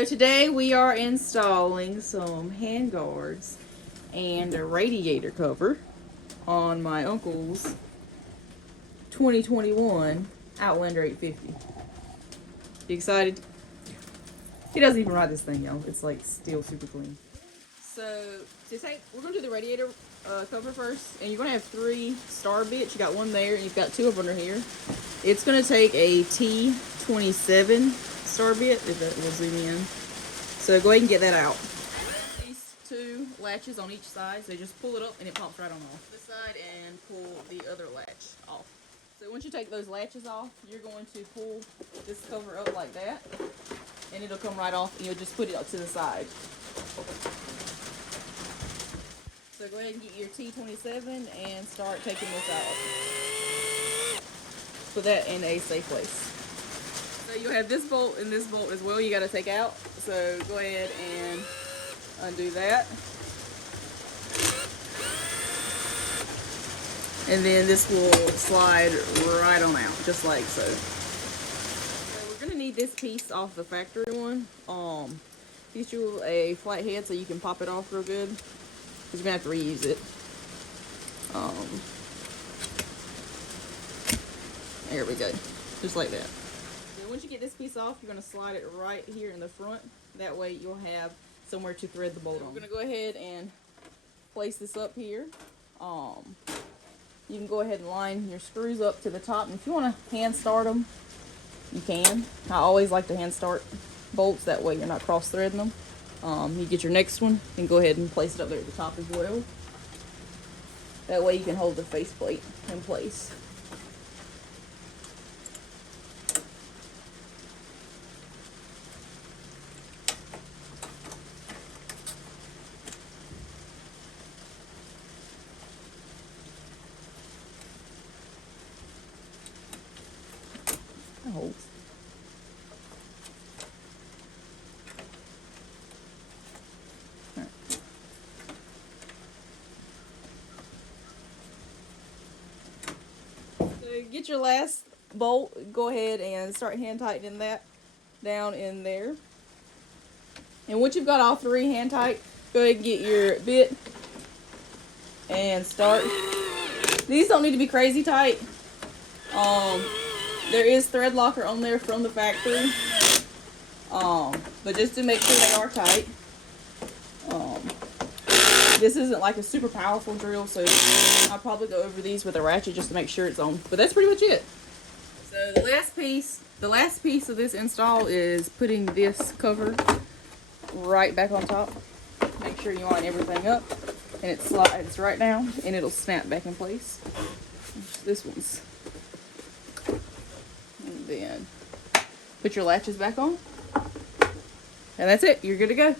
So today we are installing some hand guards and a radiator cover on my uncle's 2021 Outlander 850. You excited? He doesn't even ride this thing, y'all. It's like still super clean. So we're gonna do the radiator cover first, and you're gonna have 3 star bits. You got one there, and you've got 2 up under here. It's gonna take a T27 star bit, if that will zoom in. So go ahead and get that out. These 2 latches on each side, so just pull it up and it pops right on off this side, and pull the other latch off. So once you take those latches off, you're going to pull this cover up like that, and it'll come right off, and you'll just put it up to the side. So go ahead and get your T27 and start taking this out. Put that in a safe place. So you'll have this bolt and this bolt as well you got to take out. So go ahead and undo that. And then this will slide right on out, just like so. So we're going to need this piece off the factory one. Get you a flat head so you can pop it off real good, because you're going to have to reuse it. There we go. Just like that. Once you get this piece off, you're going to slide it right here in the front. That way you'll have somewhere to thread the bolt on. We're going to go ahead and place this up here. You can go ahead and line your screws up to the top. And if you want to hand start them, you can. I always like to hand start bolts. That way you're not cross threading them. You get your next one and go ahead and place it up there at the top as well. That way you can hold the faceplate in place. Holds. Right. So get your last bolt, go ahead and start hand tightening that down in there. And once you've got all 3 hand tight, go ahead and get your bit and start. These don't need to be crazy tight. There is thread locker on there from the factory, but just to make sure they are tight. This isn't like a super powerful drill, so I'll probably go over these with a ratchet just to make sure it's on. But that's pretty much it. So the last piece of this install is putting this cover right back on top. Make sure you line everything up, and it slides right down, and it'll snap back in place. This one's. And then put your latches back on, and that's it. You're good to go.